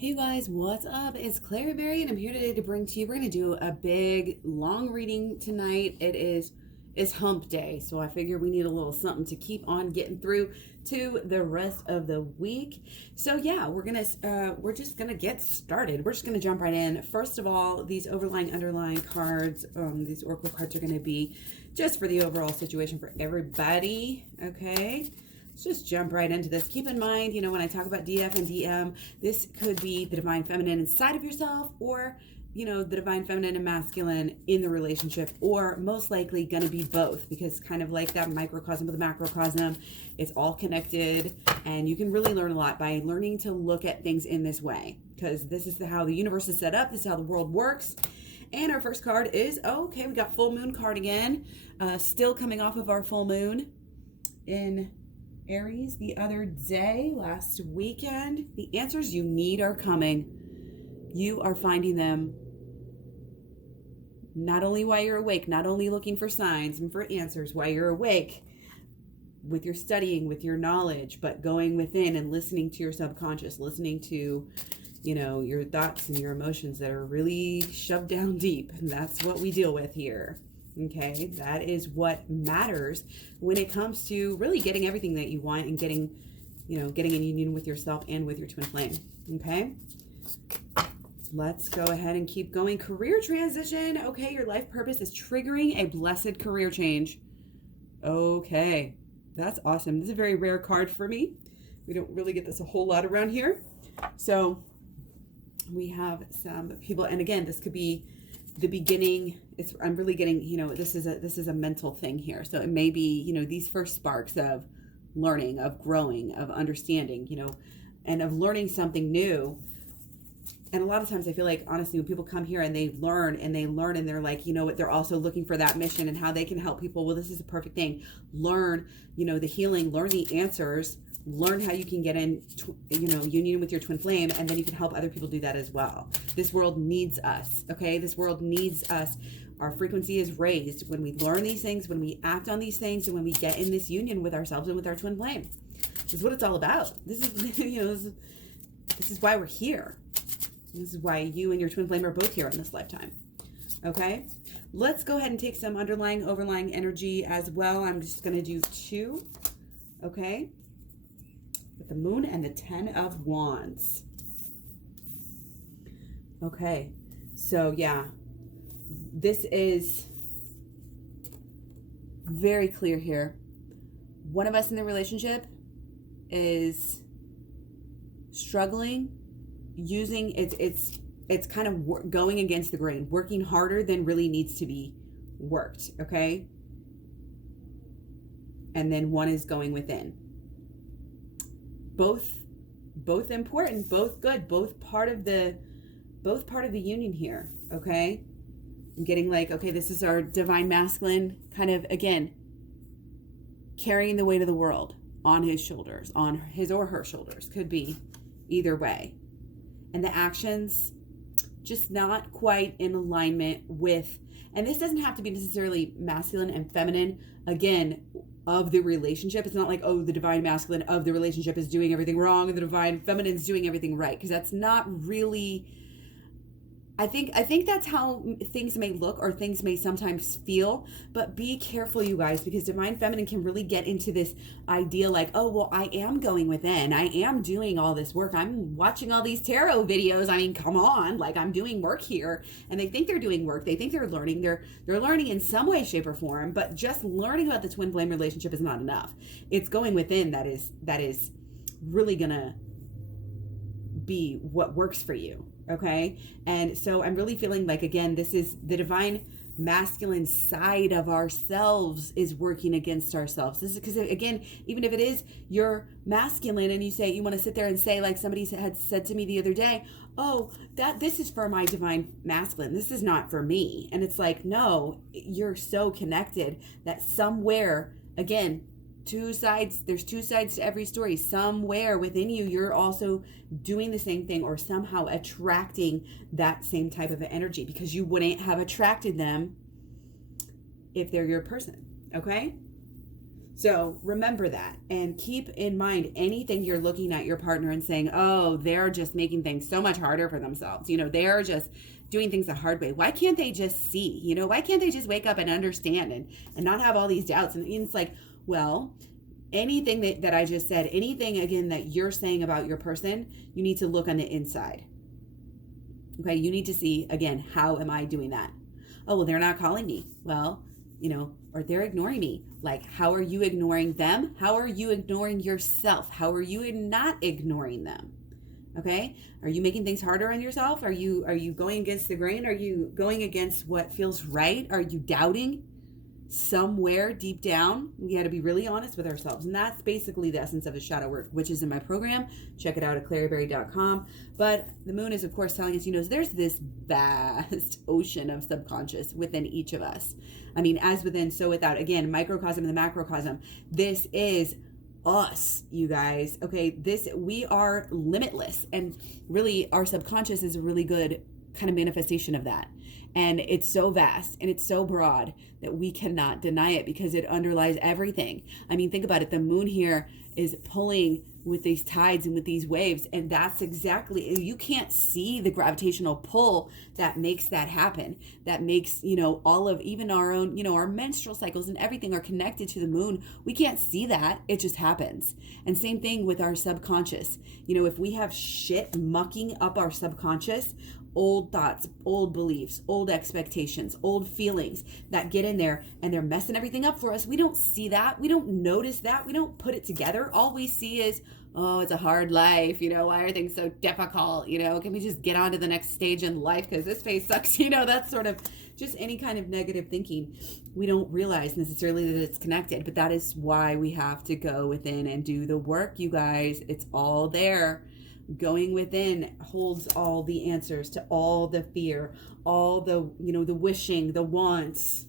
Hey you guys, what's up? It's KlaireeBerry and I'm here today to bring to you, we're going to do a big long reading tonight. It's hump day, so I figure we need a little something to keep on getting through to the rest of the week. So yeah, we're just gonna get started. We're just gonna jump right in. First of all, these underlying cards, these oracle cards are gonna be just for the overall situation for everybody, okay? Let's just jump right into this. Keep in mind, when I talk about DF and DM, this could be the divine feminine inside of yourself, or the divine feminine and masculine in the relationship, or most likely going to be both, because kind of like that microcosm with the macrocosm, it's all connected, and you can really learn a lot by learning to look at things in this way, because this is how the universe is set up. This is how the world works. And our first card is, we got full moon card again, still coming off of our full moon in Aries the other day, last weekend. The answers you need are coming. You are finding them not only while you're awake, not only looking for signs and for answers while you're awake, with your studying, with your knowledge, but going within and listening to your subconscious, listening to, your thoughts and your emotions that are really shoved down deep. And that's what we deal with here. Okay, that is what matters when it comes to really getting everything that you want and getting in union with yourself and with your twin flame. Okay, let's go ahead and keep going. Career transition. Okay, your life purpose is triggering a blessed career change. Okay, that's awesome. This is a very rare card for me. We don't really get this a whole lot around here. So we have some people, and again, this could be the beginning. I'm really getting, this is a mental thing here. So it may be, these first sparks of learning, of growing, of understanding, and of learning something new. And a lot of times I feel like, honestly, when people come here and they learn and they're like, what, they're also looking for that mission and how they can help people. Well, this is a perfect thing. Learn, the healing, learn the answers, learn how you can get in, union with your twin flame, and then you can help other people do that as well. This world needs us, okay? This world needs us. Our frequency is raised when we learn these things, when we act on these things, and when we get in this union with ourselves and with our twin flame. This is what it's all about. This is, this is why we're here. This is why you and your twin flame are both here in this lifetime. Okay? Let's go ahead and take some overlying energy as well. I'm just going to do two. Okay? With the moon and the 10 of wands. Okay. So, yeah. This is very clear here. One of us in the relationship is struggling, using it's kind of going against the grain, working harder than really needs to be worked, okay? And then one is going within. Both important, both good, both part of the union here, okay? I'm getting like, okay, this is our divine masculine kind of, again, carrying the weight of the world on his shoulders, on his or her shoulders, could be either way. And the actions just not quite in alignment with, and this doesn't have to be necessarily masculine and feminine, again, of the relationship. It's not like, oh, the divine masculine of the relationship is doing everything wrong and the divine feminine is doing everything right, because that's not really, I think that's how things may look, or things may sometimes feel. But be careful, you guys, because divine feminine can really get into this idea like, oh, well, I am going within. I am doing all this work. I'm watching all these tarot videos. I mean, come on, like, I'm doing work here. And they think they're doing work. They think they're learning. They're learning in some way, shape, or form. But just learning about the twin flame relationship is not enough. It's going within that is really gonna be what works for you. Okay. And so I'm really feeling like, again, this is the divine masculine side of ourselves is working against ourselves. This is because, again, even if it is your masculine and you want to sit there and say, like somebody had said to me the other day, oh, this is for my divine masculine. This is not for me. And it's like, no, you're so connected that somewhere, again, there's two sides to every story. Somewhere within you, you're also doing the same thing, or somehow attracting that same type of energy, because you wouldn't have attracted them if they're your person. Okay? So remember that, and keep in mind anything you're looking at your partner and saying, oh, they're just making things so much harder for themselves. They're just doing things the hard way. Why can't they just see? Why can't they just wake up and understand and not have all these doubts? And it's like, well, anything that I just said, anything again that you're saying about your person, you need to look on the inside. Okay, you need to see, again, how am I doing that? Oh, well, they're not calling me. Well, or they're ignoring me. Like, how are you ignoring them? How are you ignoring yourself? How are you not ignoring them? Okay, are you making things harder on yourself? Are you going against the grain? Are you going against what feels right? Are you doubting? Somewhere deep down, we got to be really honest with ourselves. And that's basically the essence of the shadow work, which is in my program. Check it out at KlaireeBerry.com. But the moon is, of course, telling us, there's this vast ocean of subconscious within each of us. I mean, as within, so without. Again, microcosm and the macrocosm. This is us, you guys. Okay, we are limitless. And really, our subconscious is a really good kind of manifestation of that. And it's so vast and it's so broad that we cannot deny it because it underlies everything. I mean, think about it. The moon here is pulling with these tides and with these waves. And that's exactly, you can't see the gravitational pull that makes that happen. That makes, all of even our own, our menstrual cycles and everything are connected to the moon. We can't see that. It just happens. And same thing with our subconscious. If we have shit mucking up our subconscious, old thoughts, old beliefs, old expectations, old feelings that get in there and they're messing everything up for us. We don't see that. We don't notice that. We don't put it together. All we see is, oh, it's a hard life. Why are things so difficult? Can we just get on to the next stage in life because this phase sucks? That's sort of just any kind of negative thinking. We don't realize necessarily that it's connected, but that is why we have to go within and do the work, you guys. It's all there. Going within holds all the answers to all the fear, all the, the wishing, the wants,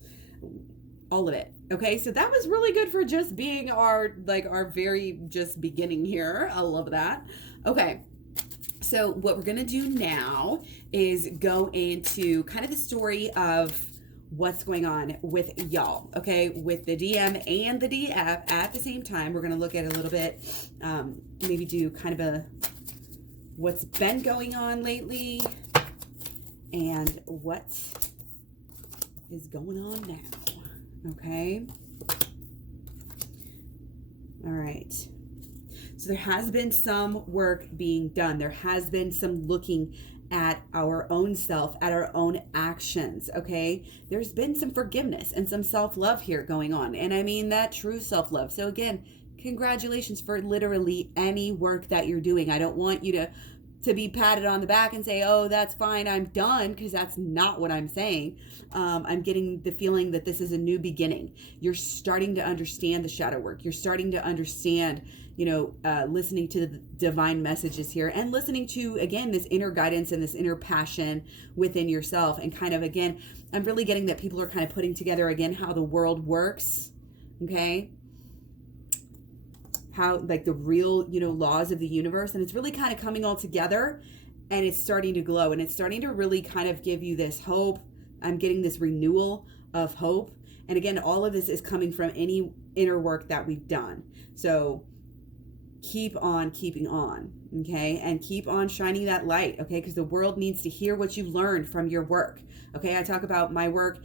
all of it. Okay, so that was really good for just being our very just beginning here. I love that. Okay, so what we're gonna do now is go into kind of the story of what's going on with y'all, okay, with the DM and the DF at the same time. We're gonna look at a little bit, maybe do kind of a what's been going on lately and what is going on now. Okay. All right. So there has been some work being done. There has been some looking at our own self, at our own actions. Okay. There's been some forgiveness and some self-love here going on. And I mean that true self-love. So again, congratulations for literally any work that you're doing. I don't want you to be patted on the back and say, oh, that's fine, I'm done, because that's not what I'm saying. I'm getting the feeling that this is a new beginning. You're starting to understand the shadow work. You're starting to understand, listening to the divine messages here and listening to, again, this inner guidance and this inner passion within yourself. And kind of, again, I'm really getting that people are kind of putting together, again, how the world works, okay? How the real, laws of the universe, and it's really kind of coming all together and it's starting to glow and it's starting to really kind of give you this hope. I'm getting this renewal of hope. And again, all of this is coming from any inner work that we've done. So keep on keeping on, okay? And keep on shining that light, okay? Because the world needs to hear what you learned from your work, okay? I talk about my work,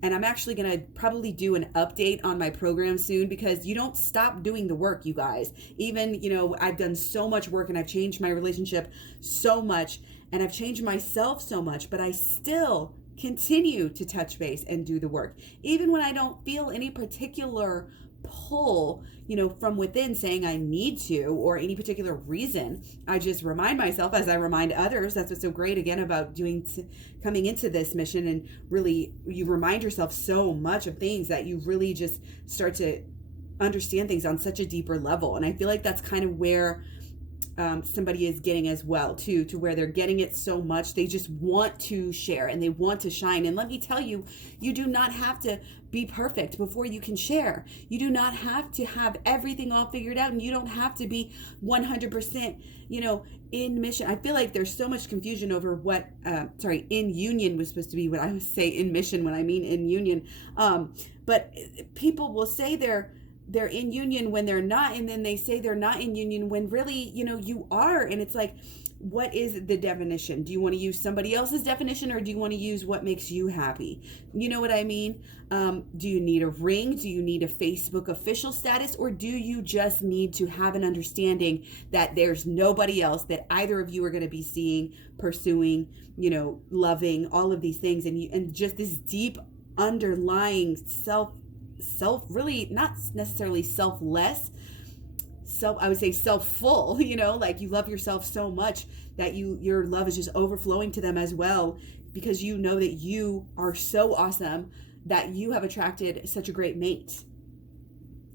and I'm actually going to probably do an update on my program soon, because you don't stop doing the work, you guys. Even, I've done so much work and I've changed my relationship so much and I've changed myself so much, but I still continue to touch base and do the work. Even when I don't feel any particular pull, from within saying I need to, or any particular reason, I just remind myself, as I remind others. That's what's so great, again, about coming into this mission, and really you remind yourself so much of things that you really just start to understand things on such a deeper level. And I feel like that's kind of where somebody is getting as well too, to where they're getting it so much they just want to share and they want to shine. And let me tell you, you do not have to be perfect before you can share. You do not have to have everything all figured out, and you don't have to be 100% in mission. I feel like there's so much confusion over what in union was supposed to be what I would say in mission when I mean in union. But people will say they're in union when they're not, and then they say they're not in union when really, you are. And it's like, what is the definition? Do you want to use somebody else's definition, or do you want to use what makes you happy? You know what I mean? Do you need a ring? Do you need a Facebook official status? Or do you just need to have an understanding that there's nobody else that either of you are going to be seeing, pursuing, loving, all of these things, and just this deep underlying self, really not necessarily selfless, I would say self-full, like you love yourself so much that your love is just overflowing to them as well, because you know that you are so awesome that you have attracted such a great mate.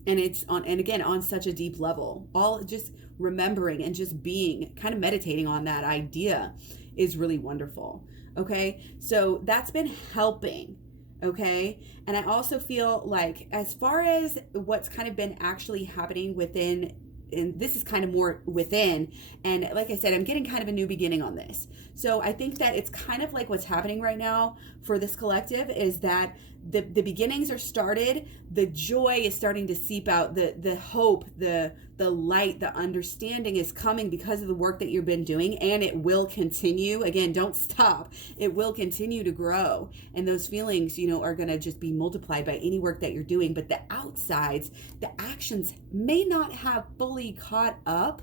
And it's on such a deep level. All just remembering and just being, kind of meditating on that idea is really wonderful. Okay. So that's been helping. Okay. And I also feel like, as far as what's kind of been actually happening within, and this is kind of more within, and like I said, I'm getting kind of a new beginning on this. So I think that it's kind of like what's happening right now for this collective is that the beginnings are started, the joy is starting to seep out, the hope, the light, the understanding is coming because of the work that you've been doing, and it will continue. Again, don't stop. It will continue to grow, and those feelings, are going to just be multiplied by any work that you're doing. But the outsides, the actions may not have fully caught up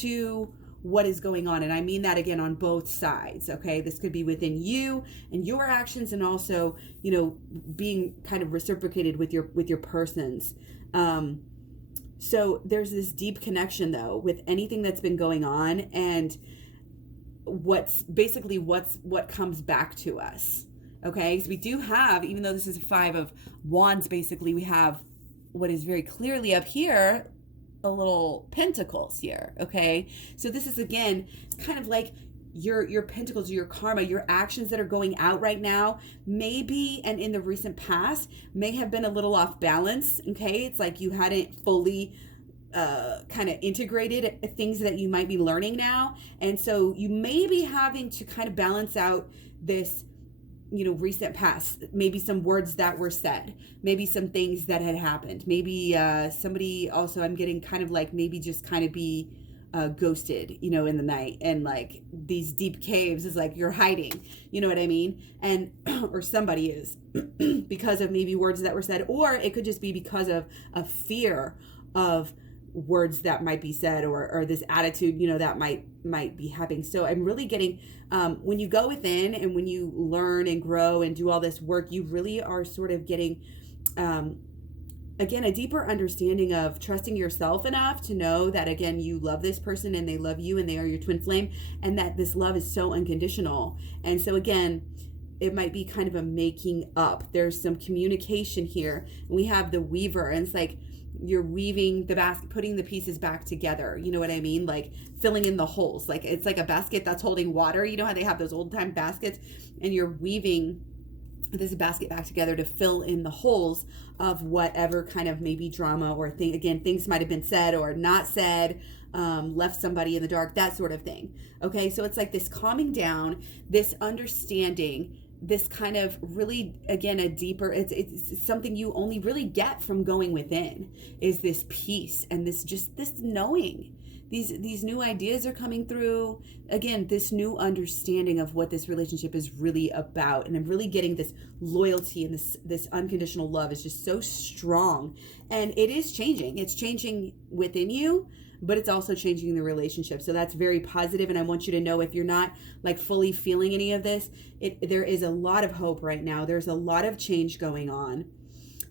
to what is going on. And I mean that again on both sides. Okay. This could be within you and your actions, and also, being kind of reciprocated with your persons. So there's this deep connection though with anything that's been going on, and what comes back to us. Okay. Because we do have, even though this is a 5 of Wands, basically we have what is very clearly up here, a little pentacles here. Okay. So this is again kind of like your pentacles, your karma, your actions that are going out right now, maybe, and in the recent past may have been a little off balance. Okay. It's like you hadn't fully kind of integrated things that you might be learning now. And so you may be having to kind of balance out this, recent past, maybe some words that were said, maybe some things that had happened, maybe somebody also, I'm getting kind of like maybe just kind of be ghosted, in the night, and like these deep caves is like you're hiding, you know what I mean? And or somebody is because of maybe words that were said, or it could just be because of a fear of words that might be said, or this attitude, that might be happening. So I'm really getting, when you go within and when you learn and grow and do all this work, you really are sort of getting, again, a deeper understanding of trusting yourself enough to know that, again, you love this person and they love you and they are your twin flame, and that this love is so unconditional. And so again, it might be kind of a making up. There's some communication here. We have the weaver, and it's like you're weaving the basket, putting the pieces back together. You know what I mean? Like filling in the holes. Like it's like a basket that's holding water. You know how they have those old time baskets, and you're weaving this basket back together to fill in the holes of whatever kind of maybe drama or thing. Again, things might have been said or not said, left somebody in the dark, that sort of thing. Okay. So it's like this calming down, this understanding, this kind of really, again, a deeper, it's something you only really get from going within, is this peace and this knowing. These new ideas are coming through. Again, this new understanding of what this relationship is really about. And I'm really getting this loyalty, and this unconditional love is just so strong. And it is changing. It's changing within you, but it's also changing the relationship. So that's very positive. And I want you to know, if you're not like fully feeling any of this, there is a lot of hope right now. There's a lot of change going on.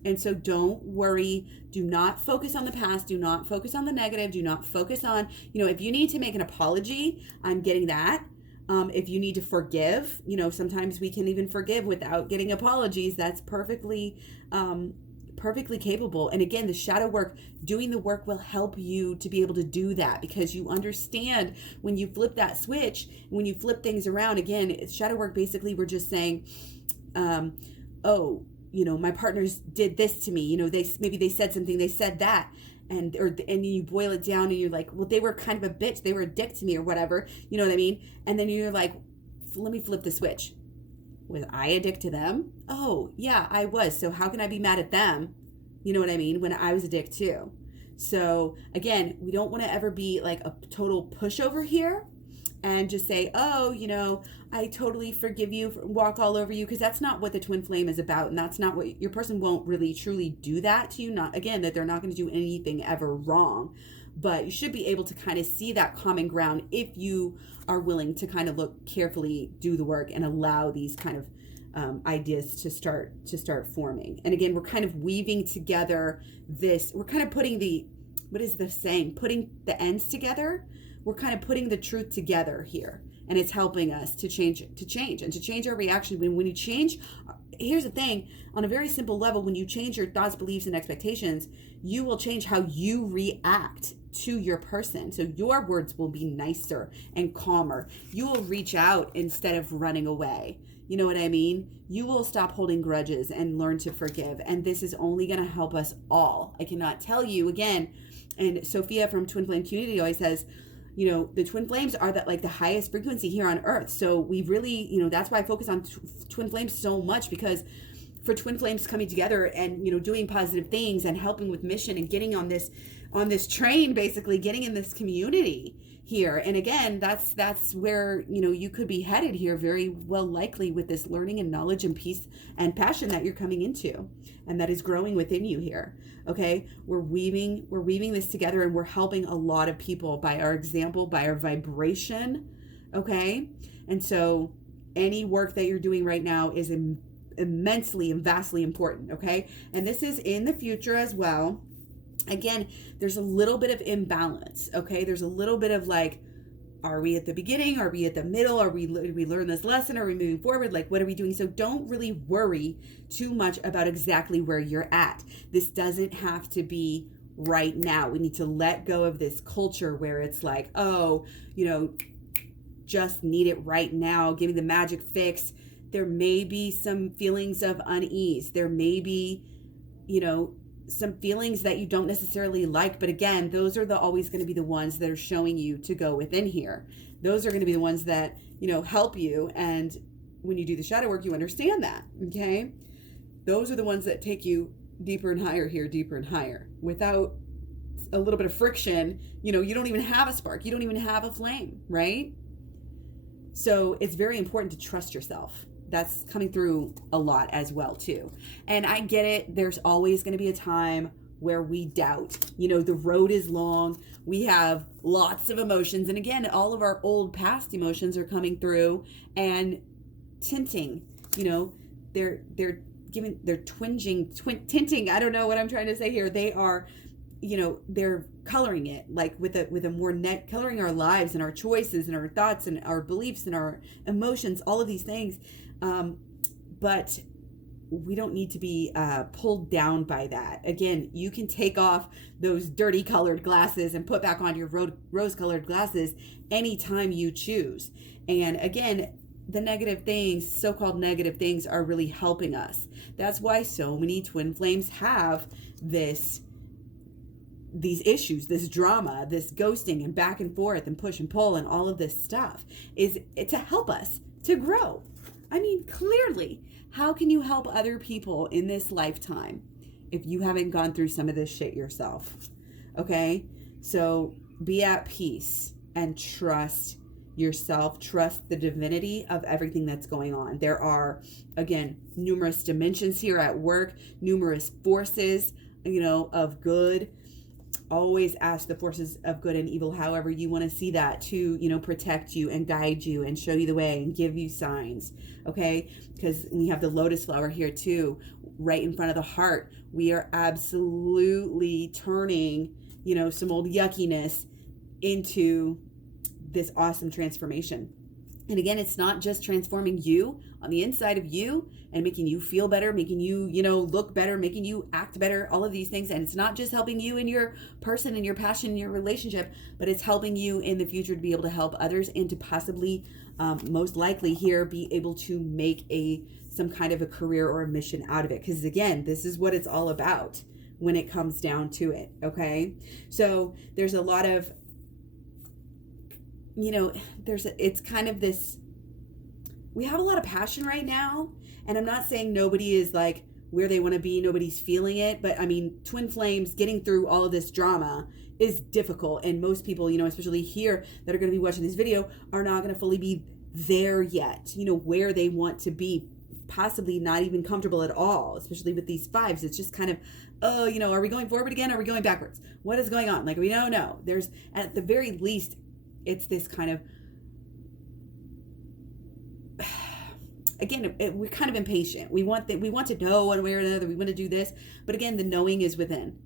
And so don't worry. Do not focus on the past. Do not focus on the negative. Do not focus on, if you need to make an apology, I'm getting that. If you need to forgive, sometimes we can even forgive without getting apologies. That's perfectly capable. And again, the shadow work, doing the work will help you to be able to do that, because you understand when you flip that switch, when you flip things around. Again, shadow work, basically we're just saying, my partners did this to me. They said something, they said that, and you boil it down and you're like, well, they were kind of a bitch, they were a dick to me or whatever, you know what I mean? And then you're like, let me flip the switch. Was I a dick to them? Oh yeah, I was. So how can I be mad at them? You know what I mean? When I was a dick too. So again, we don't want to ever be like a total pushover here and just say, oh, I totally forgive you, walk all over you, because that's not what the twin flame is about. And that's not what your person won't really truly do that to you. Not, again, that they're not going to do anything ever wrong, but you should be able to kind of see that common ground if you are willing to kind of look carefully, do the work, and allow these kind of ideas to start forming. And again, we're kind of weaving together this, we're kind of putting what is the saying? Putting the ends together. We're kind of putting the truth together here, and it's helping us to change and to change our reaction. When you change, here's the thing, on a very simple level, when you change your thoughts, beliefs, and expectations, you will change how you react to your person. So your words will be nicer and calmer. You will reach out instead of running away. You know what I mean? You will stop holding grudges and learn to forgive. And this is only going to help us all. I cannot tell you again. And Sophia from Twin Flame Community always says, the twin flames are the highest frequency here on earth. So we really, that's why I focus on twin flames so much, because for twin flames coming together and, doing positive things and helping with mission and getting on this train, basically getting in this community here. And again, that's where, you could be headed here very well likely with this learning and knowledge and peace and passion that you're coming into and that is growing within you here. Okay. We're weaving this together, and we're helping a lot of people by our example, by our vibration. Okay. And so any work that you're doing right now is immensely and vastly important. Okay. And this is in the future as well. Again, there's a little bit of imbalance, okay? There's a little bit of are we at the beginning? Are we at the middle? Did we learn this lesson? Are we moving forward? What are we doing? So don't really worry too much about exactly where you're at. This doesn't have to be right now. We need to let go of this culture where it's just need it right now. Give me the magic fix. There may be some feelings of unease. There may be, some feelings that you don't necessarily like, but again, those are always going to be the ones that are showing you to go within here. Those are going to be the ones that, help you. And when you do the shadow work, you understand that. Okay. Those are the ones that take you deeper and higher here, deeper and higher. Without a little bit of friction, you don't even have a spark. You don't even have a flame, right? So it's very important to trust yourself. That's coming through a lot as well too. And I get it. There's always going to be a time where we doubt, the road is long. We have lots of emotions. And again, all of our old past emotions are coming through and tinting, they're tinting. I don't know what I'm trying to say here. They are, they're coloring it with a more coloring our lives and our choices and our thoughts and our beliefs and our emotions, all of these things. But we don't need to be pulled down by that. Again, you can take off those dirty colored glasses and put back on your rose colored glasses anytime you choose. And again, the negative things, so-called negative things, are really helping us. That's why so many twin flames have these issues, this drama, this ghosting and back and forth and push and pull and all of this stuff is to help us to grow. I mean, clearly, how can you help other people in this lifetime if you haven't gone through some of this shit yourself? Okay? So be at peace and trust yourself, trust the divinity of everything that's going on. There are, again, numerous dimensions here at work, numerous forces, of good. Always ask the forces of good and evil, however you want to see that, to, protect you and guide you and show you the way and give you signs. Okay. Because we have the lotus flower here too, right in front of the heart. We are absolutely turning, some old yuckiness into this awesome transformation. And again, it's not just transforming you on the inside of you and making you feel better, making you, look better, making you act better, all of these things. And it's not just helping you in your person and your passion and your relationship, but it's helping you in the future to be able to help others and to possibly, most likely here, be able to make some kind of a career or a mission out of it. Because again, this is what it's all about when it comes down to it. Okay. So there's a lot of, it's kind of this, we have a lot of passion right now. And I'm not saying nobody is where they want to be. Nobody's feeling it. But I mean, twin flames getting through all of this drama is difficult. And most people, you know, especially here that are going to be watching this video, are not going to fully be there yet, you know, where they want to be, possibly not even comfortable at all, especially with these fives. It's just kind of, oh, you know, are we going forward again? Are we going backwards? What is going on? Like, we don't know. There's, at the very least, it's this kind of, again, we're kind of impatient. We want to know one way or another. We want to do this. But again, the knowing is within.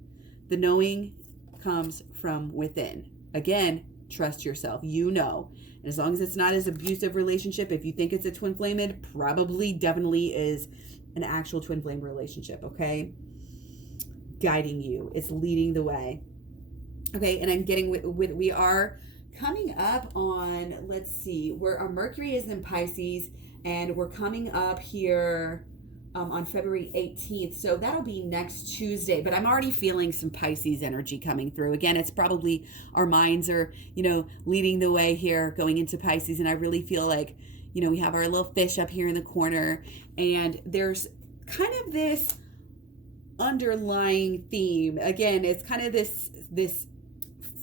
The knowing comes from within. Again, trust yourself. You know. And as long as it's not as abusive relationship, if you think it's a twin flame, it probably definitely is an actual twin flame relationship, okay? Guiding you. It's leading the way. Okay, and I'm getting we are coming up on, let's see, where our Mercury is in Pisces, and we're coming up here on February 18th. So that'll be next Tuesday, but I'm already feeling some Pisces energy coming through. Again, it's probably our minds are, you know, leading the way here going into Pisces. And I really feel like, you know, we have our little fish up here in the corner, and there's kind of this underlying theme. Again, it's kind of this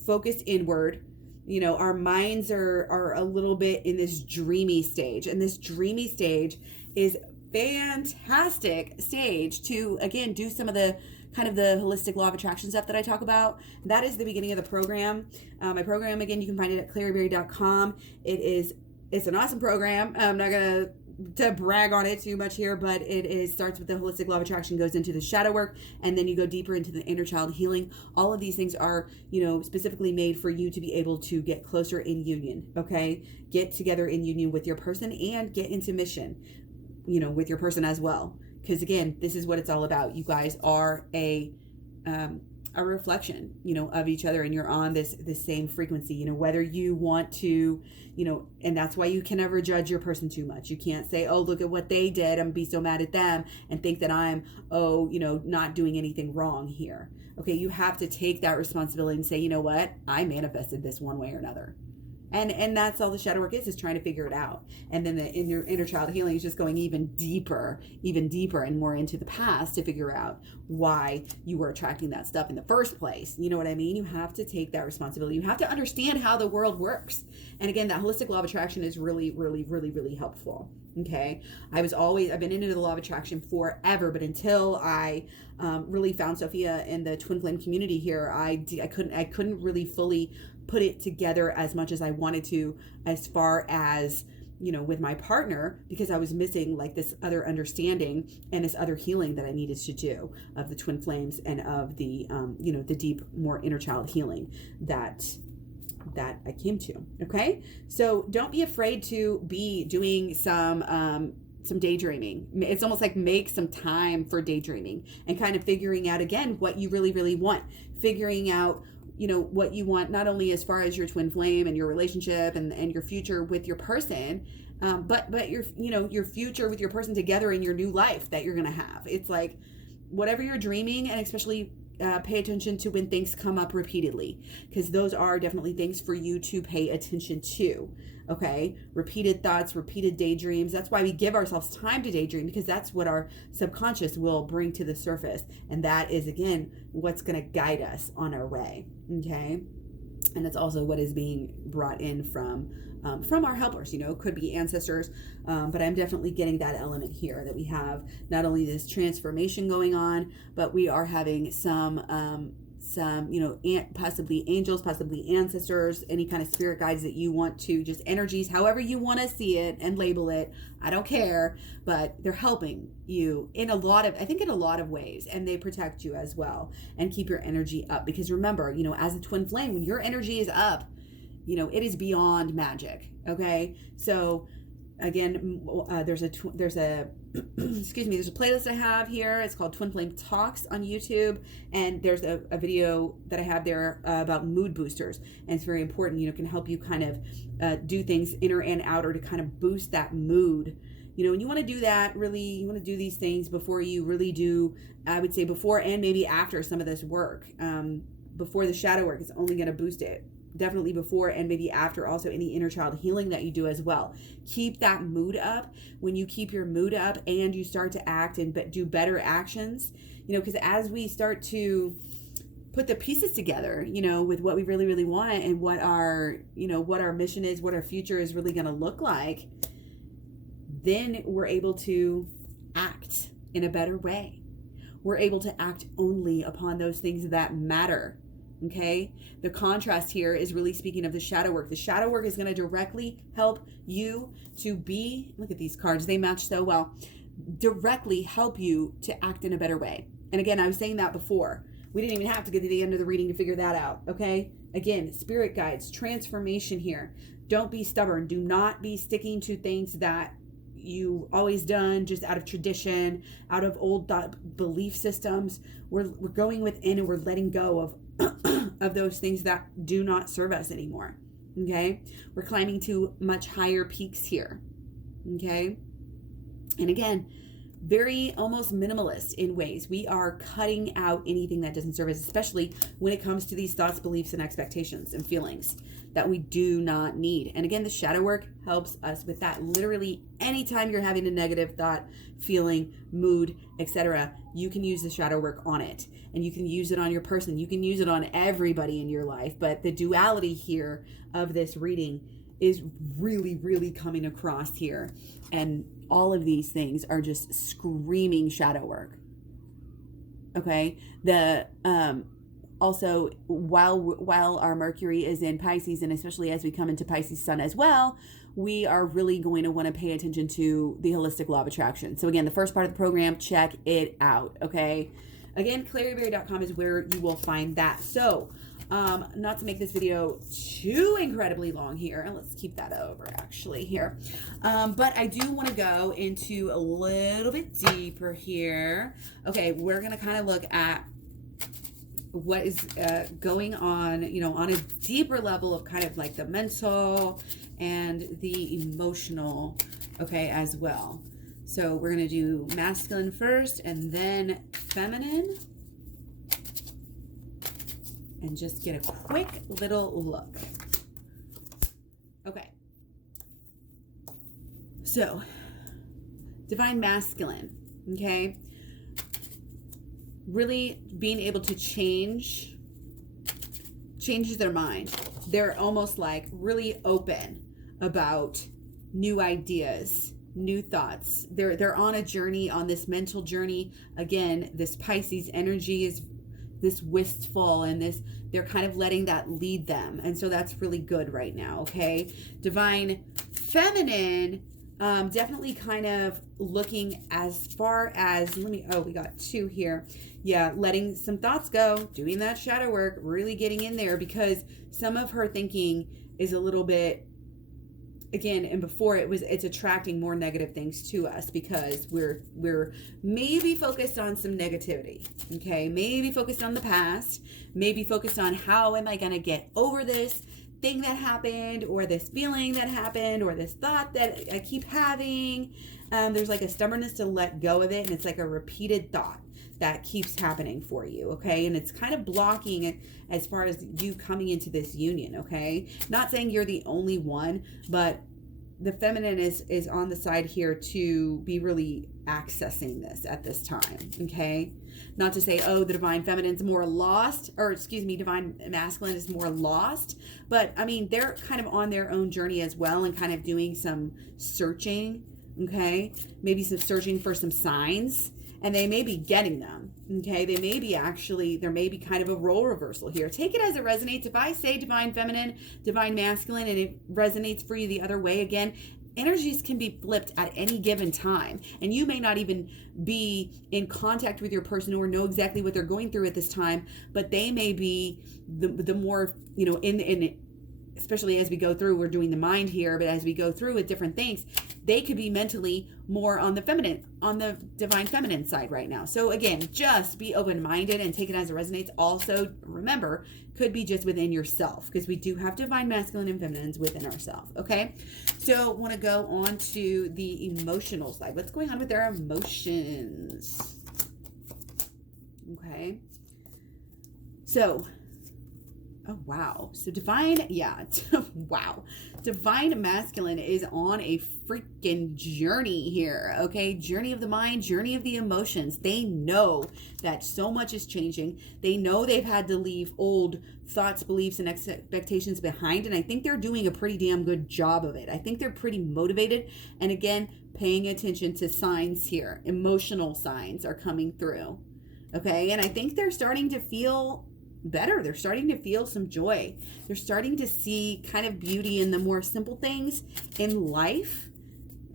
focused inward. You know, our minds are a little bit in this dreamy stage, and this dreamy stage is fantastic stage to, again, do some of the kind of the holistic law of attraction stuff that I talk about. That is the beginning of the program. My program, again, you can find it at KlaireeBerry.com. It's an awesome program. I'm not gonna to brag on it too much here, but starts with the holistic law of attraction, goes into the shadow work, and then you go deeper into the inner child healing. All of these things are, you know, specifically made for you to be able to get closer in union. Okay, get together in union with your person and get into mission, you know, with your person as well. Because again, this is what it's all about. You guys are a reflection, you know, of each other, and you're on this same frequency, you know, whether you want to, you know, and that's why you can never judge your person too much. You can't say, oh, look at what they did, I'm be so mad at them, and think that I'm, oh, you know, not doing anything wrong here. Okay, you have to take that responsibility and say, you know what, I manifested this one way or another. And that's all the shadow work is trying to figure it out. And then the inner child healing is just going even deeper and more into the past to figure out why you were attracting that stuff in the first place. You know what I mean? You have to take that responsibility. You have to understand how the world works. And again, that holistic law of attraction is really, really, really, really helpful. Okay. I've been into the law of attraction forever, but until I really found Sophia in the twin flame community here, I couldn't really fully put it together as much as I wanted to, as far as, you know, with my partner, because I was missing like this other understanding and this other healing that I needed to do of the twin flames and of the, you know, the deep, more inner child healing that I came to. Okay. So don't be afraid to be doing some daydreaming. It's almost like make some time for daydreaming and kind of figuring out, again, what you really, really want, figuring out, you know, what you want, not only as far as your twin flame and your relationship and your future with your person, but your, you know, your future with your person together in your new life that you're going to have. It's like whatever you're dreaming, and especially pay attention to when things come up repeatedly, because those are definitely things for you to pay attention to. Okay, repeated thoughts, repeated daydreams. That's why we give ourselves time to daydream, because that's what our subconscious will bring to the surface, and that is, again, what's going to guide us on our way. Okay, and it's also what is being brought in from our helpers. You know, could be ancestors, but I'm definitely getting that element here, that we have not only this transformation going on, but we are having some you know, possibly angels, possibly ancestors, any kind of spirit guides that you want to, just energies, however you want to see it and label it. I don't care, but they're helping you in a lot of ways, and they protect you as well and keep your energy up. Because remember, you know, as a twin flame, when your energy is up, you know, it is beyond magic. Okay. So again, there's a excuse me, there's a playlist I have here. It's called Twin Flame Talks on YouTube, and there's a video that I have there about mood boosters, and it's very important. You know, can help you kind of do things inner and outer to kind of boost that mood. You know, and you want to do that, really, you want to do these things before you really do, I would say before and maybe after some of this work. Before the shadow work, it's only going to boost it. definitely before and maybe after, also any inner child healing that you do as well. Keep that mood up. When you keep your mood up and you start to act and do better actions, you know, because as we start to put the pieces together, you know, with what we really, really want and what our, you know, what our mission is, what our future is really going to look like, then we're able to act in a better way. We're able to act only upon those things that matter. Okay. The contrast here is really speaking of the shadow work. The shadow work is going to directly help you to be, look at these cards, they match so well, directly help you to act in a better way. And again, I was saying that before. We didn't even have to get to the end of the reading to figure that out. Okay. Again, spirit guides, transformation here. Don't be stubborn. Do not be sticking to things that you've always done just out of tradition, out of old belief systems. We're going within and we're letting go of of those things that do not serve us anymore. Okay. We're climbing to much higher peaks here. Okay. And again, very almost minimalist in ways. We are cutting out anything that doesn't serve us, especially when it comes to these thoughts, beliefs, and expectations and feelings that we do not need. And again, the shadow work helps us with that. Literally, anytime you're having a negative thought, feeling, mood, etc., you can use the shadow work on it. And you can use it on your person. You can use it on everybody in your life. But the duality here of this reading is really, really coming across here. And all of these things are just screaming shadow work. Okay. The also while our Mercury is in Pisces, and especially as we come into Pisces Sun as well, we are really going to want to pay attention to the holistic law of attraction. So again, the first part of the program, check it out. Okay. Again, KlaireeBerry.com is where you will find that. So not to make this video too incredibly long here, and let's keep that over actually here. But I do want to go into a little bit deeper here. Okay, we're going to kind of look at what is going on, you know, on a deeper level of kind of like the mental and the emotional, okay, as well. So we're going to do masculine first and then feminine. And just get a quick little look. Okay. So, divine masculine, okay? Really being able to changes their mind. They're almost like really open about new ideas, new thoughts. They're on a journey, on this mental journey. Again, this Pisces energy is this wistful and this, they're kind of letting that lead them. And so that's really good right now. Okay. Divine feminine, definitely kind of looking as far as, we got two here. Yeah. Letting some thoughts go, doing that shadow work, really getting in there, because some of her thinking is a little bit, again, and before it's attracting more negative things to us because we're maybe focused on some negativity. Okay. Maybe focused on the past, maybe focused on how am I going to get over this thing that happened, or this feeling that happened, or this thought that I keep having. There's like a stubbornness to let go of it. And it's like a repeated thought that keeps happening for you. Okay. And it's kind of blocking it as far as you coming into this union. Okay. Not saying you're the only one, but the feminine is on the side here to be really accessing this at this time. Okay. Not to say, oh, the divine feminine's more lost, or excuse me, divine masculine is more lost. But I mean, they're kind of on their own journey as well and kind of doing some searching. Okay. Maybe some searching for some signs. And they may be getting them, okay? They may be there may be kind of a role reversal here. Take it as it resonates. If I say divine feminine, divine masculine, and it resonates for you the other way, again, energies can be flipped at any given time. And you may not even be in contact with your person or know exactly what they're going through at this time, but they may be the more, you know, in especially as we go through, we're doing the mind here, but as we go through with different things, they could be mentally more on the feminine, on the divine feminine side right now. So again, just be open-minded and take it as it resonates. Also, remember, could be just within yourself, because we do have divine masculine and feminines within ourselves. Okay. So want to go on to the emotional side. What's going on with their emotions? Okay. So, Oh, wow. So divine, yeah. Wow. Divine masculine is on a freaking journey here, okay? Journey of the mind, journey of the emotions. They know that so much is changing. They know they've had to leave old thoughts, beliefs, and expectations behind. And I think they're doing a pretty damn good job of it. I think they're pretty motivated. And again, paying attention to signs here. Emotional signs are coming through, okay? And I think they're starting to feel better. They're starting to feel some joy. They're starting to see kind of beauty in the more simple things in life,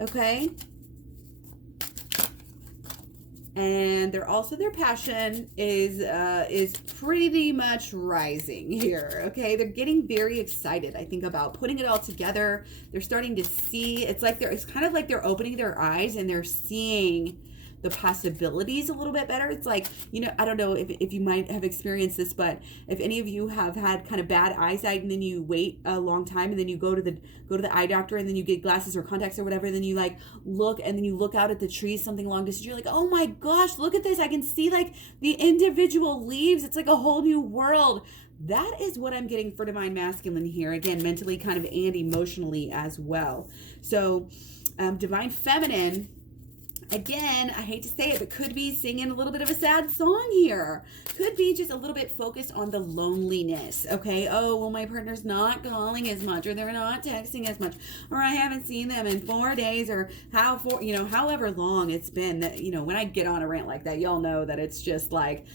okay? And they're also, their passion is pretty much rising here, okay? They're getting very excited, I think, about putting it all together. They're starting to see, it's kind of like they're opening their eyes and they're seeing the possibilities a little bit better. It's like, you know, I don't know if you might have experienced this, but if any of you have had kind of bad eyesight and then you wait a long time and then you go to the eye doctor and then you get glasses or contacts or whatever, then you like look and then you look out at the trees something long distance, you're like, oh my gosh, look at this, I can see like the individual leaves, it's like a whole new world. That is what I'm getting for divine masculine here, again, mentally kind of and emotionally as well. So divine feminine, again, I hate to say it, but could be singing a little bit of a sad song here. Could be just a little bit focused on the loneliness, okay? Oh, well, my partner's not calling as much, or they're not texting as much, or I haven't seen them in 4 days, or however long it's been. That, you know, when I get on a rant like that, y'all know that it's just like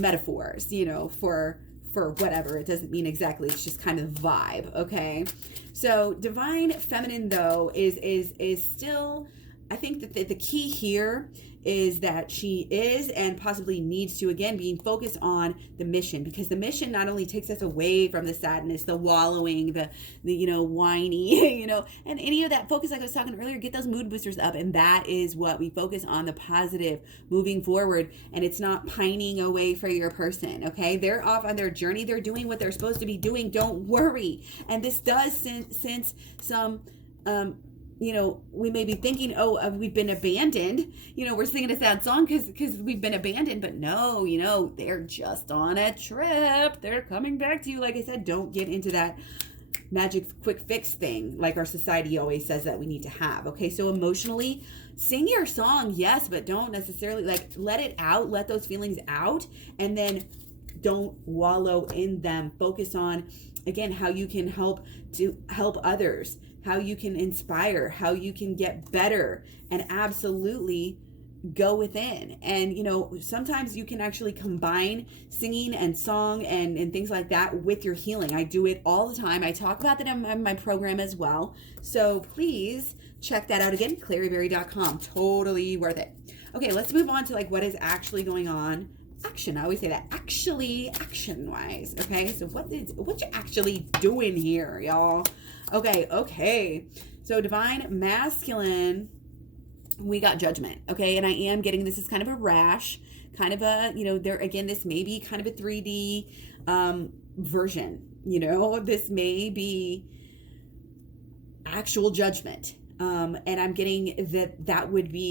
metaphors, you know, for whatever. It doesn't mean exactly. It's just kind of the vibe, okay? So divine feminine, though, is still, I think that the key here is that she is and possibly needs to, again, being focused on the mission, because the mission not only takes us away from the sadness, the wallowing, the you know, whiny, you know, and any of that focus, like I was talking earlier, get those mood boosters up. And that is what we focus on, the positive, moving forward. And it's not pining away for your person, okay? They're off on their journey. They're doing what they're supposed to be doing. Don't worry. And this does sense some, you know, we may be thinking, oh, we've been abandoned. You know, we're singing a sad song because we've been abandoned. But no, you know, they're just on a trip. They're coming back to you. Like I said, don't get into that magic quick fix thing like our society always says that we need to have. Okay, so emotionally, sing your song, yes, but don't necessarily, like, let it out. Let those feelings out. And then don't wallow in them. Focus on, again, how you can help others, how you can inspire, how you can get better, and absolutely go within. And, you know, sometimes you can actually combine singing and song and things like that with your healing. I do it all the time. I talk about that in my program as well. So please check that out again, KlaireeBerry.com. Totally worth it. Okay, let's move on to like what is actually going on. Action. I always say that. Actually, action-wise. Okay, so what you actually doing here, y'all? Okay. So divine masculine, we got judgment. Okay, and I am getting this is kind of a rash, kind of a, you know, there again, this may be kind of a 3D version. You know, this may be actual judgment. And I'm getting that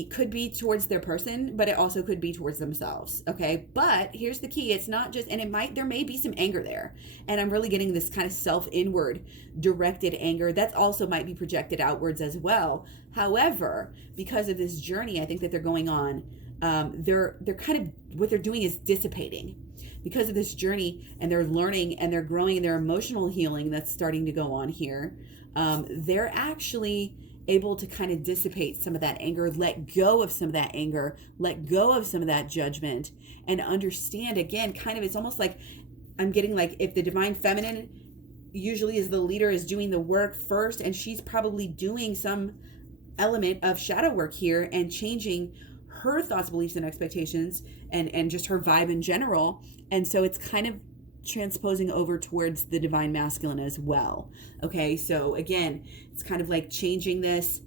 could be towards their person, but it also could be towards themselves. Okay. But here's the key. It's not just, and there may be some anger there. And I'm really getting this kind of self-inward directed anger that also might be projected outwards as well. However, because of this journey, I think that they're going on, they're kind of, what they're doing is dissipating because of this journey, and they're learning and they're growing in their emotional healing that's starting to go on here. They're actually able to kind of dissipate some of that anger, let go of some of that anger, let go of some of that judgment, and understand, again, kind of, it's almost like I'm getting like, if the divine feminine usually is the leader, is doing the work first, and she's probably doing some element of shadow work here and changing her thoughts, beliefs, and expectations, and just her vibe in general. And so it's kind of transposing over towards the divine masculine as well. Okay, so again, it's kind of like changing this,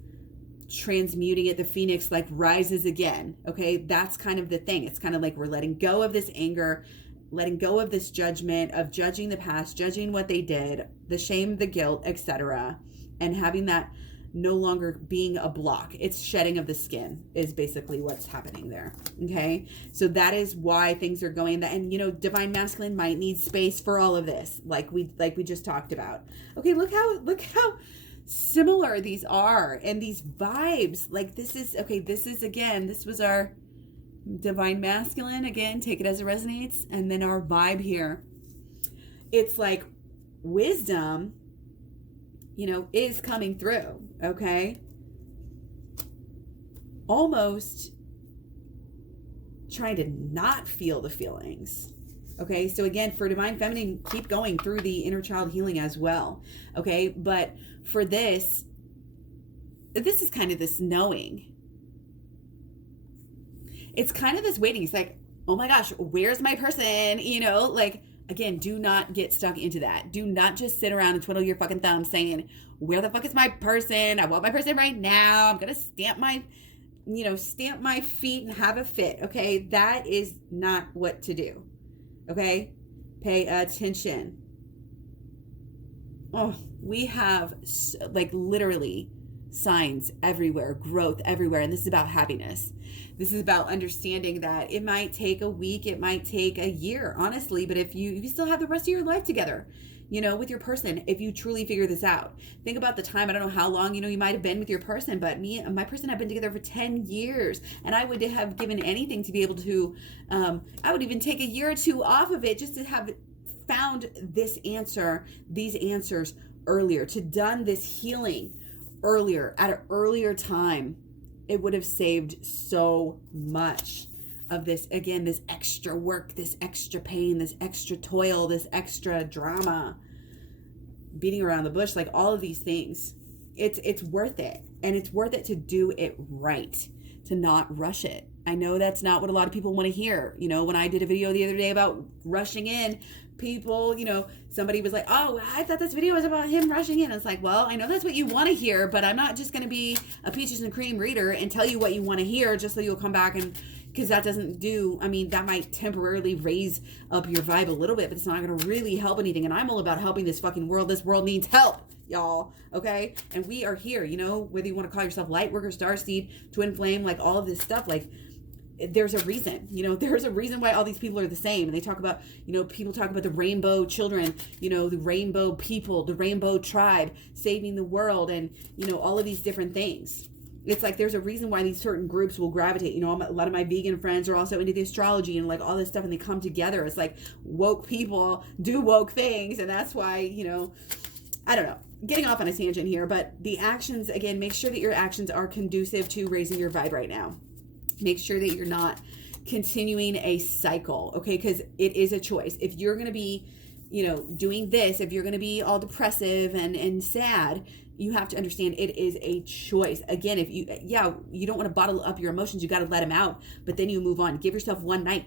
transmuting it. The phoenix like rises again. Okay, that's kind of the thing. It's kind of like we're letting go of this anger, letting go of this judgment of judging the past, judging what they did, the shame, the guilt, etc., and having that no longer being a block. It's shedding of the skin is basically what's happening there. Okay. So that is why things are going that, and divine masculine might need space for all of this. Like we just talked about. Okay. Look how similar these are, and these vibes. Like this was our divine masculine. Again, take it as it resonates. And then our vibe here. It's like wisdom, is coming through, okay? Almost trying to not feel the feelings, okay? So again, for divine feminine, keep going through the inner child healing as well, okay? But for this is kind of this knowing. It's kind of this waiting. It's like, oh my gosh, where's my person? Again, do not get stuck into that. Do not just sit around and twiddle your fucking thumbs saying, where the fuck is my person? I want my person right now. I'm going to stamp my feet and have a fit. Okay. That is not what to do. Okay. Pay attention. Oh, we have literally signs everywhere, growth everywhere. And this is about happiness. This is about understanding that it might take a week, it might take a year, honestly, but if you still have the rest of your life together, with your person, if you truly figure this out. Think about the time, I don't know how long, you might have been with your person, but me and my person have been together for 10 years, and I would have given anything to be able to, I would even take a year or two off of it just to have found these answers earlier, to done this healing earlier, at an earlier time. It would have saved so much of this, again, this extra work, this extra pain, this extra toil, this extra drama, beating around the bush, like all of these things. It's worth it. And it's worth it to do it right, to not rush it. I know that's not what a lot of people want to hear. When I did a video the other day about rushing in, people, somebody was like, oh, I thought this video was about him rushing in. It's like, well, I know that's what you want to hear, but I'm not just going to be a peaches and cream reader and tell you what you want to hear just so you'll come back, and because that doesn't do, that might temporarily raise up your vibe a little bit, but it's not going to really help anything. And I'm all about helping this fucking world. This world needs help, y'all. Okay. And we are here, whether you want to call yourself light worker, starseed, twin flame, like all of this stuff, like there's a reason, there's a reason why all these people are the same. And they talk about, people talk about the rainbow children, the rainbow people, the rainbow tribe, saving the world, and, all of these different things. It's like there's a reason why these certain groups will gravitate. A lot of my vegan friends are also into the astrology and like all this stuff, and they come together. It's like woke people do woke things, and that's why, I don't know. Getting off on a tangent here, but the actions, again, make sure that your actions are conducive to raising your vibe right now. Make sure that you're not continuing a cycle, okay? Because it is a choice. If you're going to be, doing this, if you're going to be all depressive and sad, you have to understand it is a choice. Again, if you don't want to bottle up your emotions, you got to let them out, but then you move on. Give yourself one night,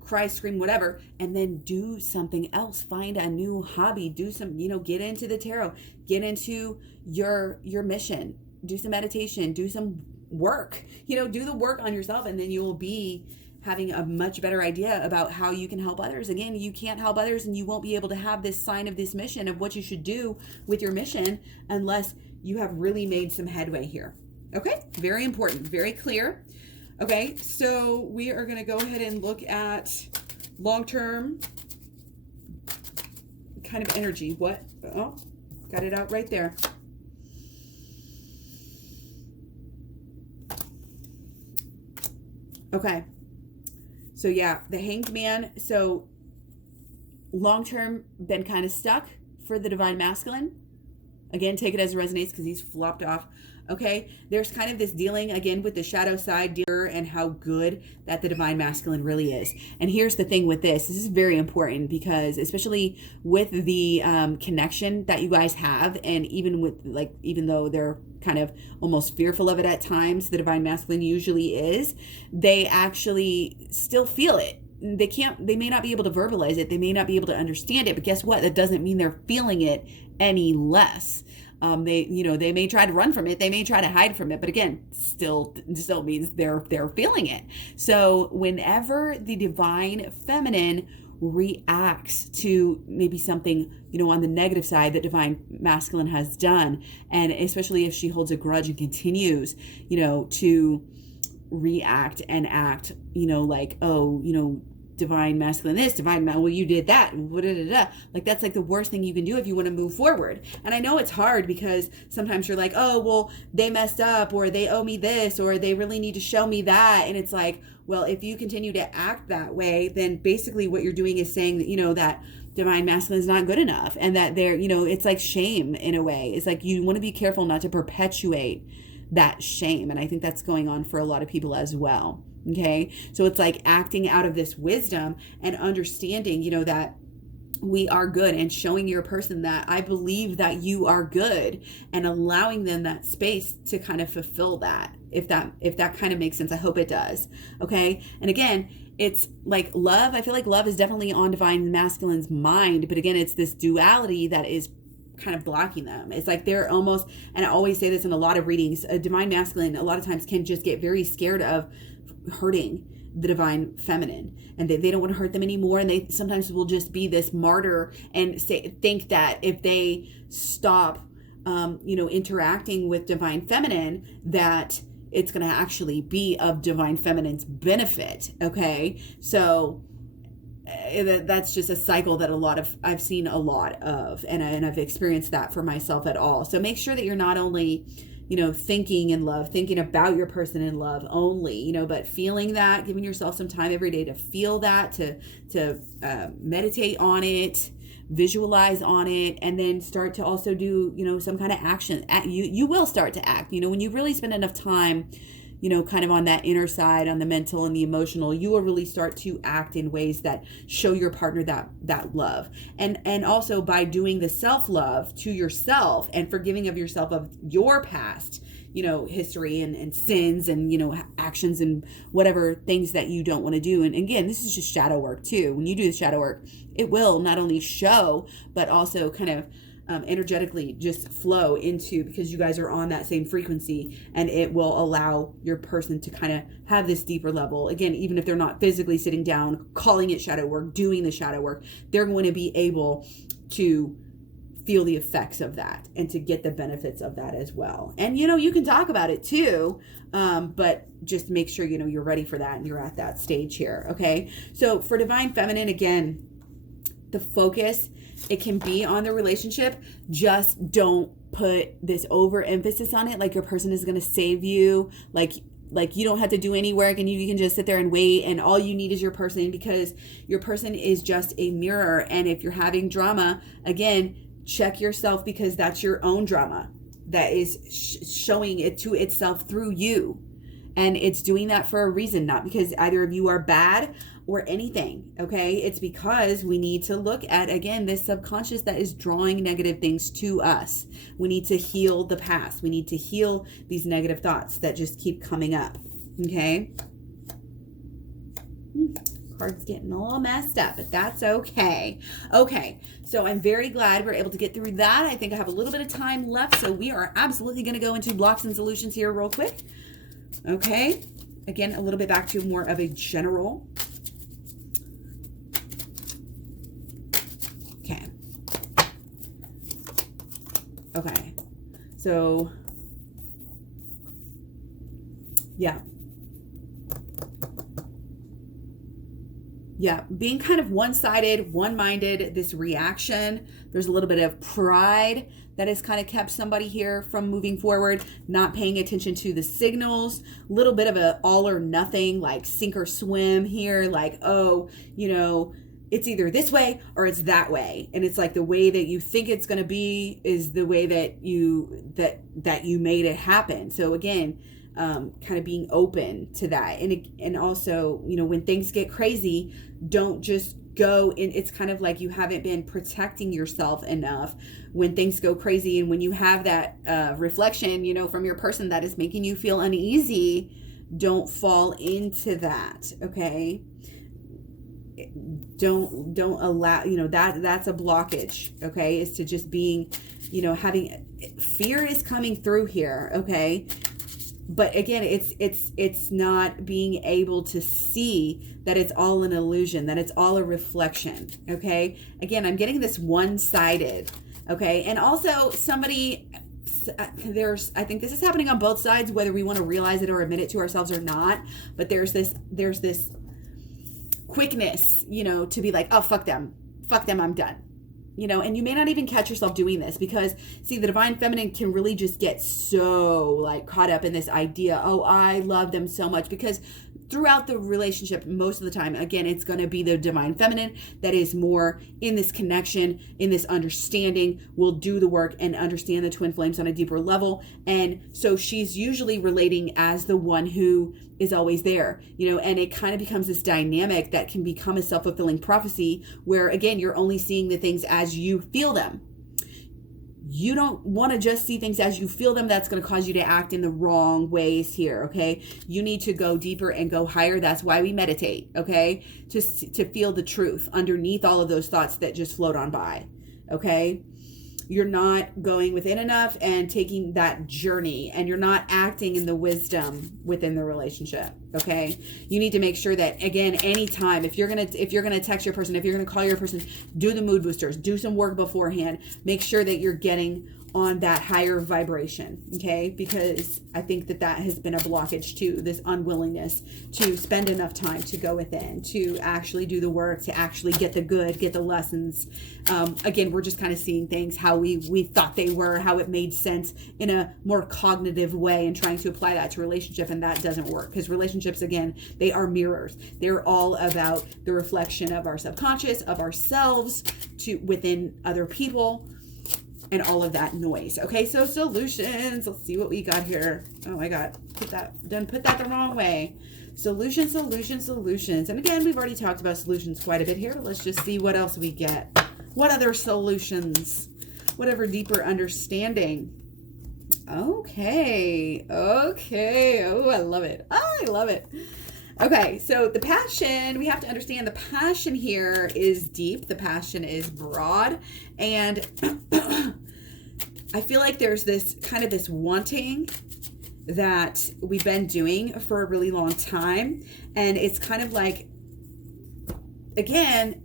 cry, scream, whatever, and then do something else. Find a new hobby, do some, get into the tarot, get into your mission, do some meditation, do some work, do the work on yourself, and then you will be having a much better idea about how you can help others. Again, you can't help others, and you won't be able to have this sign of this mission of what you should do with your mission unless you have really made some headway here. Okay, very important, very clear. Okay, so we are going to go ahead and look at long-term kind of energy. What? Oh, got it out right there. Okay. So yeah, the Hanged Man. So long-term, been kind of stuck for the divine masculine. Again, take it as it resonates because he's flopped off. Okay, there's kind of this dealing again with the shadow side dealer and how good that the divine masculine really is. And here's the thing with this is very important because especially with the connection that you guys have, and even though they're kind of almost fearful of it at times, the divine masculine usually is, they actually still feel it. They may not be able to verbalize it. They may not be able to understand it, but guess what? That doesn't mean they're feeling it any less. They may try to run from it. They may try to hide from it, but again, still means they're feeling it. So whenever the divine feminine reacts to maybe something, on the negative side that divine masculine has done. And especially if she holds a grudge and continues, to react and act, like, oh, divine masculine this, well, you did that, like that's like the worst thing you can do if you want to move forward. And I know it's hard because sometimes you're like, oh, well, they messed up, or they owe me this, or they really need to show me that. And it's like, well, if you continue to act that way, then basically what you're doing is saying that, that divine masculine is not good enough, and that they're, it's like shame in a way. It's like you want to be careful not to perpetuate that shame. And I think that's going on for a lot of people as well. Okay. So it's like acting out of this wisdom and understanding, that we are good, and showing your person that I believe that you are good, and allowing them that space to kind of fulfill that. If that kind of makes sense, I hope it does. Okay. And again, it's like love. I feel like love is definitely on divine masculine's mind, but again, it's this duality that is kind of blocking them. It's like they're almost, and I always say this in a lot of readings, a divine masculine a lot of times can just get very scared of hurting the divine feminine, and they don't want to hurt them anymore, and they sometimes will just be this martyr and think that if they stop interacting with divine feminine, that it's going to actually be of divine feminine's benefit. Okay, so that's just a cycle that I've seen a lot of, and I've experienced that for myself at all. So make sure that you're not only thinking in love, thinking about your person in love only, but feeling that, giving yourself some time every day to feel that, to meditate on it, visualize on it, and then start to also do, some kind of action. You will start to act, when you really spend enough time, kind of on that inner side, on the mental and the emotional, you will really start to act in ways that show your partner that love. And also by doing the self-love to yourself and forgiving of yourself of your past, history and sins and, actions and whatever things that you don't want to do. And again, this is just shadow work too. When you do the shadow work, it will not only show, but also kind of energetically just flow into, because you guys are on that same frequency, and it will allow your person to kind of have this deeper level. Again, even if they're not physically sitting down, calling it shadow work, doing the shadow work, they're going to be able to feel the effects of that and to get the benefits of that as well. And, you can talk about it too, but just make sure, you're ready for that and you're at that stage here. Okay. So for divine feminine, again, the focus, it can be on the relationship. Just don't put this overemphasis on it. Like your person is going to save you. Like you don't have to do any work, and you can just sit there and wait, and all you need is your person, because your person is just a mirror. And if you're having drama, again, check yourself, because that's your own drama that is showing it to itself through you. And it's doing that for a reason, not because either of you are bad or anything, okay? It's because we need to look at, again, this subconscious that is drawing negative things to us. We need to heal the past. We need to heal these negative thoughts that just keep coming up, okay? Card's getting all messed up, but that's okay. Okay, so I'm very glad we're able to get through that. I think I have a little bit of time left, so we are absolutely going to go into blocks and solutions here real quick. Okay, again, a little bit back to more of a general. Okay, so yeah, being kind of one-sided, one-minded, this reaction, there's a little bit of pride that has kind of kept somebody here from moving forward, not paying attention to the signals, a little bit of a all or nothing, like sink or swim here, like, oh, it's either this way or it's that way. And it's like the way that you think it's going to be is the way that you made it happen. So again, kind of being open to that. And also, when things get crazy, don't just go in. It's kind of like you haven't been protecting yourself enough when things go crazy. And when you have that reflection, from your person that is making you feel uneasy, don't fall into that. Okay. Don't allow, that's a blockage. Okay. Is to just being, having fear is coming through here. Okay. But again, it's not being able to see that it's all an illusion, that it's all a reflection. Okay. Again, I'm getting this one-sided. Okay. And also I think this is happening on both sides, whether we want to realize it or admit it to ourselves or not. But there's this quickness, to be like, oh, fuck them, I'm done. And you may not even catch yourself doing this, because see, the divine feminine can really just get so like caught up in this idea, oh, I love them so much, because throughout the relationship, most of the time, again, it's going to be the divine feminine that is more in this connection, in this understanding, will do the work and understand the twin flames on a deeper level. And so she's usually relating as the one who is always there, and it kind of becomes this dynamic that can become a self-fulfilling prophecy where, again, you're only seeing the things as you feel them. You don't want to just see things as you feel them. That's going to cause you to act in the wrong ways here, okay? You need to go deeper and go higher. That's why we meditate, okay? To feel the truth underneath all of those thoughts that just float on by, okay? You're not going within enough and taking that journey, and you're not acting in the wisdom within the relationship, okay? You need to make sure that, again, anytime, if you're gonna text your person, if you're gonna call your person, do the mood boosters, do some work beforehand, make sure that you're getting on that higher vibration, okay? Because I think that has been a blockage too, this unwillingness to spend enough time to go within, to actually do the work, to actually get the good, get the lessons. Again, we're just kind of seeing things how we thought they were, how it made sense in a more cognitive way, and trying to apply that to relationship, and that doesn't work, because relationships, again, they are mirrors. They're all about the reflection of our subconscious, of ourselves to within other people, and all of that noise. Okay, so solutions. Let's see what we got here. Oh my God, put that the wrong way. Solutions. And again, we've already talked about solutions quite a bit here. Let's just see what else we get. What other solutions? Whatever deeper understanding. Okay. Oh, I love it. Okay, so the passion, we have to understand the passion here is deep. The passion is broad. And I feel like there's this kind of this wanting that we've been doing for a really long time. And it's kind of like, again,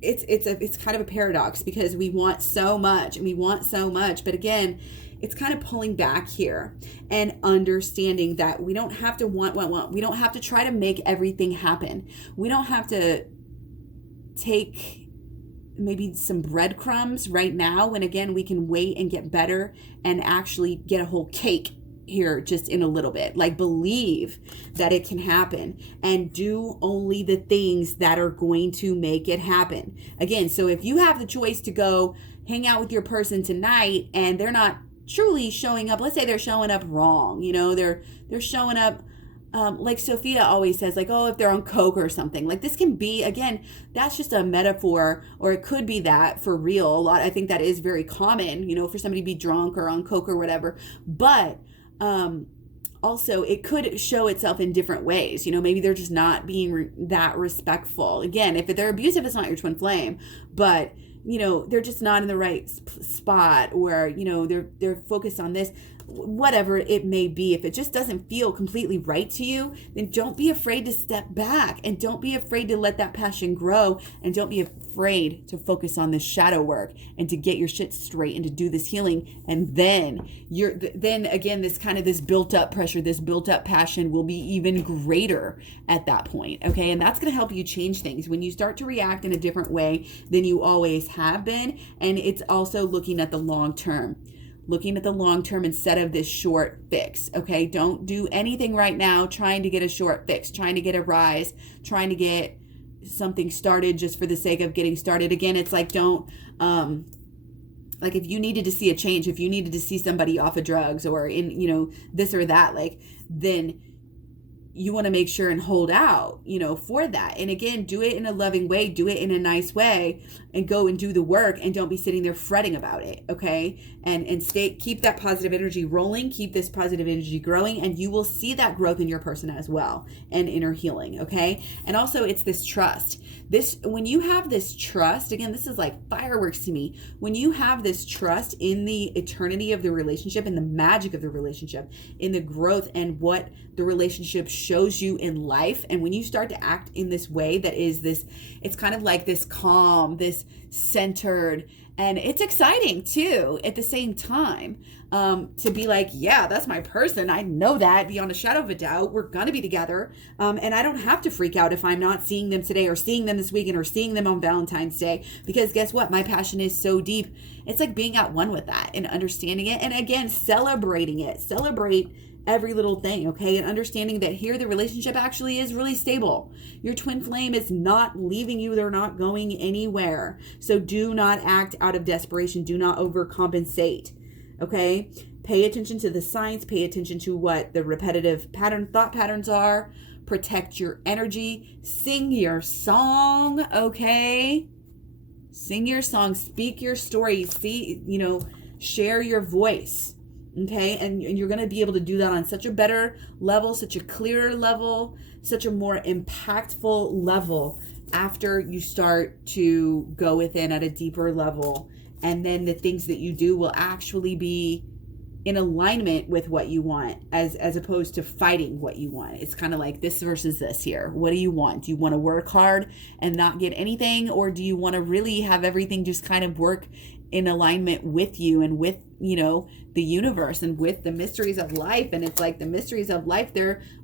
it's kind of a paradox, because we want so much, but again, it's kind of pulling back here and understanding that we don't have to want. We don't have to try to make everything happen. We don't have to take maybe some breadcrumbs right now, when again, we can wait and get better and actually get a whole cake here just in a little bit. Like, believe that it can happen and do only the things that are going to make it happen. Again, so if you have the choice to go hang out with your person tonight and they're not truly showing up, let's say they're showing up wrong, they're showing up like Sophia always says, like, oh, if they're on coke or something. Like, this can be, again, that's just a metaphor, or it could be that for real. A lot, I think that is very common, for somebody to be drunk or on coke or whatever. But also, it could show itself in different ways. Maybe they're just not being that respectful. Again, if they're abusive, it's not your twin flame. But they're just not in the right spot, or they're focused on this, whatever it may be. If it just doesn't feel completely right to you, then don't be afraid to step back, and don't be afraid to let that passion grow, and don't be afraid to focus on this shadow work and to get your shit straight and to do this healing. And then again, this built up pressure, this built up passion will be even greater at that point. Okay. And that's going to help you change things when you start to react in a different way than you always have been. And it's also looking at the long term instead of this short fix. Okay. Don't do anything right now trying to get a short fix, trying to get a rise, trying to get something started just for the sake of getting started. Again, it's like, don't, like, if you needed to see a change, if you needed to see somebody off of drugs or in, this or that, like, then you want to make sure and hold out, for that. And again, do it in a loving way, do it in a nice way, and go and do the work, and don't be sitting there fretting about it. Okay. And keep that positive energy rolling, keep this positive energy growing, and you will see that growth in your person as well, and inner healing. Okay. And also, it's this trust. When you have this trust, again, this is like fireworks to me. When you have this trust in the eternity of the relationship, in the magic of the relationship, in the growth and what the relationship shows you in life, and when you start to act in this way that is this, it's kind of like this calm, this centered, and it's exciting too at the same time, to be like, yeah, that's my person. I know that beyond a shadow of a doubt. We're going to be together. And I don't have to freak out if I'm not seeing them today, or seeing them this weekend, or seeing them on Valentine's Day, because guess what? My passion is so deep. It's like being at one with that and understanding it. And again, celebrating it. Celebrate every little thing, okay? And understanding that here the relationship actually is really stable. Your twin flame is not leaving you. They're not going anywhere. So do not act out of desperation. Do not overcompensate, okay? Pay attention to the signs. Pay attention to what the repetitive thought patterns are. Protect your energy. Sing your song, okay? Sing your song. Speak your story. Share your voice. Okay, and you're going to be able to do that on such a better level, such a clearer level, such a more impactful level after you start to go within at a deeper level. And then the things that you do will actually be in alignment with what you want, as opposed to fighting what you want. It's kind of like this versus this here. What do you want? Do you want to work hard and not get anything? Or do you want to really have everything just kind of work in alignment with you and with, the universe and with the mysteries of life? And it's like the mysteries of life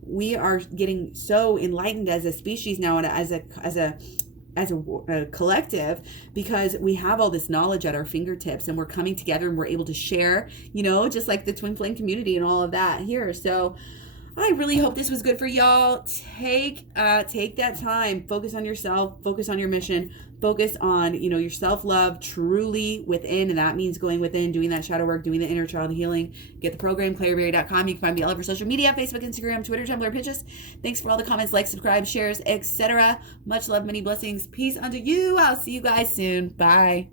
we are getting so enlightened as a species now, and as a collective, because we have all this knowledge at our fingertips, and we're coming together and we're able to share, just like the twin flame community and all of that here. So I really hope this was good for y'all. Take that time, focus on yourself, focus on your mission, focus on, your self-love truly within. And that means going within, doing that shadow work, doing the inner child healing. Get the program, KlaireeBerry.com. You can find me all over social media, Facebook, Instagram, Twitter, Tumblr, Pinterest. Thanks for all the comments, likes, subscribe, shares, etc. Much love, many blessings. Peace unto you. I'll see you guys soon. Bye.